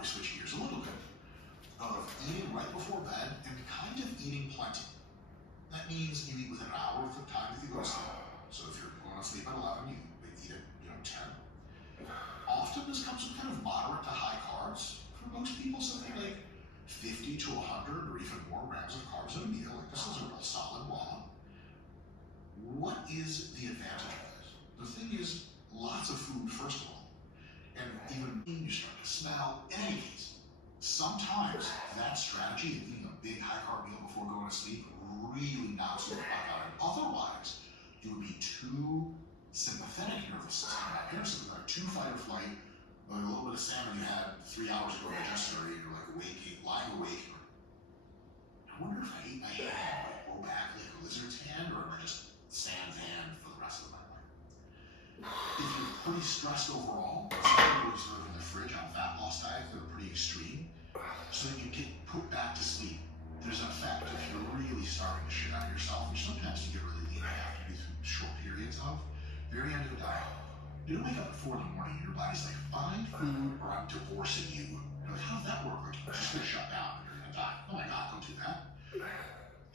we switch gears a little bit, of eating right before bed and kind of eating plenty. That means you eat within an hour of the time that you go to sleep. So if you're going to sleep at 11, you eat at 10. Often this comes with kind of moderate to high carbs. For most people, something like 50 to 100 or even more grams of carbs in a meal. Like this is a real solid raw. What is the advantage of this? The thing is, lots of food, first of all. And even when you start to smell, in any case, sometimes that strategy of eating a big high-carb meal before going to sleep really knocks you the fuck out. Otherwise, you would be too sympathetic nervous system, not parasympathetic, too fight or flight, like a little bit of salmon you had 3 hours ago digested, or you're like awake, lying awake. I wonder if I ate my hand, like go back like a lizard's hand, or am I just sans hand for the rest of my life? If you're pretty stressed overall, some people reserve in the fridge on fat loss diets that are pretty extreme, so that you get put back to sleep. There's an effect if you're really starting to shit out of yourself, which sometimes you get really lean, you have to be through short periods of. Very end of the diet. You don't wake up at 4 in the morning and your body's like, find food or I'm divorcing you. You're like, how does that work? Like, you're just gonna shut down and you're gonna die. Oh my God, don't do that.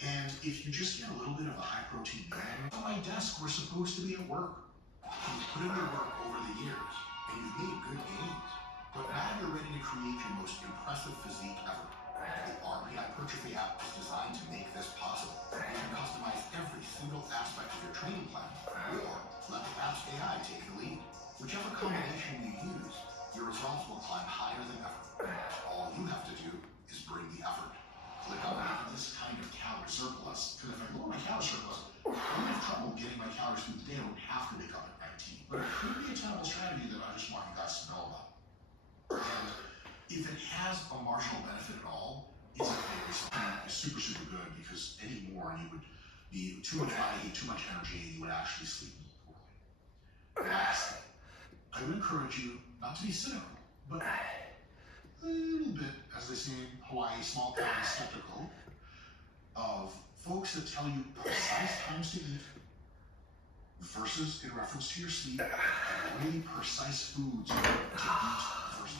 And if you just get a little bit of a high protein meal, on my desk, we're supposed to be at work. You've put in your work over the years, and you've made good gains, but now you're ready to create your most impressive physique ever. The Army Hypertrophy app is designed to make this possible. You can customize every single aspect of your training plan, or let the app's AI take the lead. Whichever combination you use, your results will climb higher than ever. All you have to do is bring the effort. Click on this kind of calorie surplus, because if I lower my calorie surplus, I'm going to have trouble getting my calories through the day. I don't have to wake up at 19. But it could be a tenable strategy that I just want you guys to know about. And if it has a marginal benefit at all, it's super, super good, because any more and you would be too much body heat, too much energy, and you would actually sleep poorly. Lastly, I would encourage you not to be cynical, but a little bit, as they say in Hawaii, small town skeptical of folks that tell you precise times to eat versus in reference to your sleep, and really precise foods to eat versus.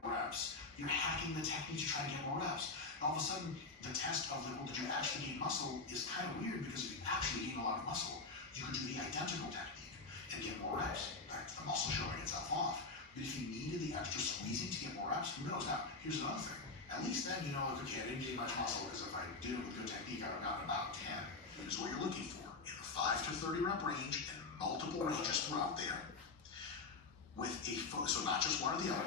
Reps. You're hacking the techniques to try to get more reps. All of a sudden, the test of like, well, did you actually gain muscle is kind of weird, because if you actually gain a lot of muscle, you could do the identical technique and get more reps. That's the muscle showing itself off. But if you needed the extra squeezing to get more reps, who knows? Now, here's another thing. At least then you know, like, okay, I didn't gain much muscle, because if I did it with good technique, I would have gotten about 10. Here's what you're looking for in the 5 to 30 rep range and multiple ranges throughout there. With a focus, so not just one or the other.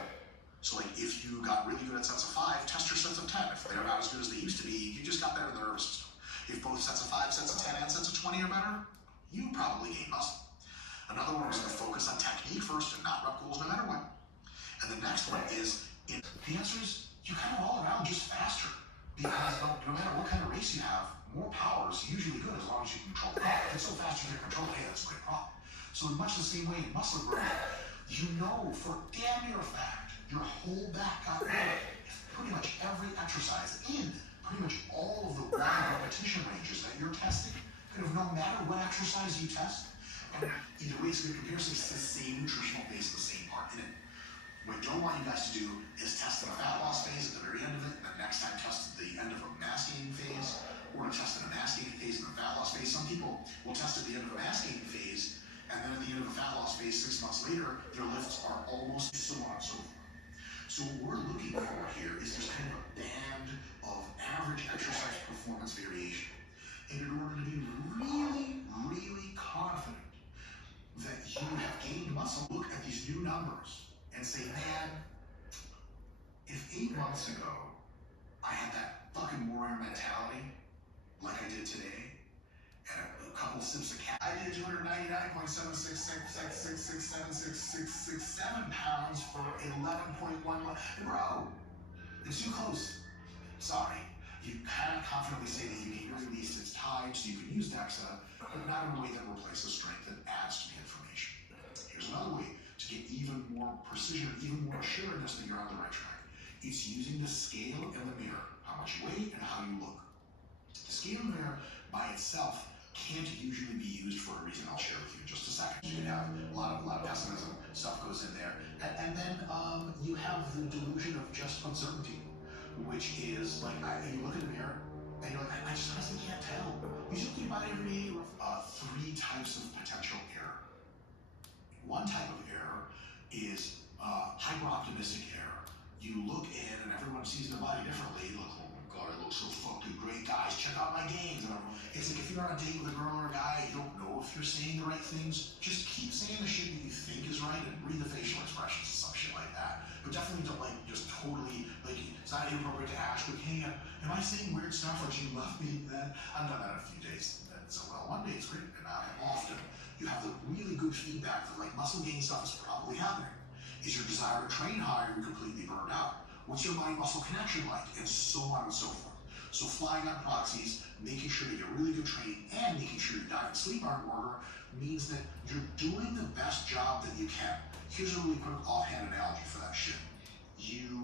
So like if you got really good at sets of 5, test your sets of 10. If they're not as good as they used to be, you just got better in the nervous system. If both sets of 5, sets of 10, and sets of 20 are better, you probably gain muscle. Another one was to focus on technique first and not rep goals no matter what. And the next one is, the answer is you kind of all around just faster. Because no matter what kind of race you have, more power is usually good as long as you can control the power. If it's so fast you can control it, hey, that's a great problem. So in much the same way in muscle growth, you know for damn near a fact your whole back got better if pretty much every exercise in pretty much all of the wide repetition ranges that you're testing, kind of no matter what exercise you test, and either way it's a good comparison, it's the same nutritional base, the same part in it. What I don't want you guys to do is test in a fat loss phase at the very end of it, and then next time test at the end of a mass gaining phase, or test in a mass gaining phase and a fat loss phase. Some people will test at the end of a mass gaining phase, and then at the end of a fat loss phase 6 months later, their lifts are almost so on and so forth. So what we're looking for here is just kind of a band of average exercise performance variation. And in order to be really, really confident that you have gained muscle, look at these new numbers and say, man, if 8 months ago I had that fucking warrior mentality like I did today, and a couple sips of I did 299.7666667667 pounds for 11.1 months. Bro, It's too close. Sorry. You can confidently say that you need to release its tied so you can use DEXA, but not in a way that replaces strength that adds to the information. Here's another way to get even more precision, even more assuredness that you're on the right track. It's using the scale and the mirror, how much you weigh and how you look. The scale and mirror by itself can't usually be used for a reason I'll share with you in just a second. You can have a lot of pessimism, stuff goes in there. And then you have the delusion of just uncertainty, which is like, you look in the mirror and you're like, I just honestly can't tell. You just look at your body every day. Three types of potential error. One type of error is hyper-optimistic error. You look in and everyone sees their body differently. Look, oh my God, I look so fucking great, guys. Check out my gains. And it's like if you're on a date with a girl or a guy, you don't know if you're saying the right things. Just keep saying the shit that you think is right and read the facial expressions and some shit like that. But definitely don't like just totally like it's not inappropriate to ask. Like, hey, am I saying weird stuff like you love me? That I've done that a few days. And so well, one day it's great, and not often. You have the really good feedback that like muscle gain stuff is probably happening. Is your desire to train higher and completely burned out? What's your mind-muscle connection like? And so on and so forth. So flying on proxies, making sure that you're really good training, and making sure your diet and sleep are in order means that you're doing the best job that you can. Here's a really quick offhand analogy for that shit. You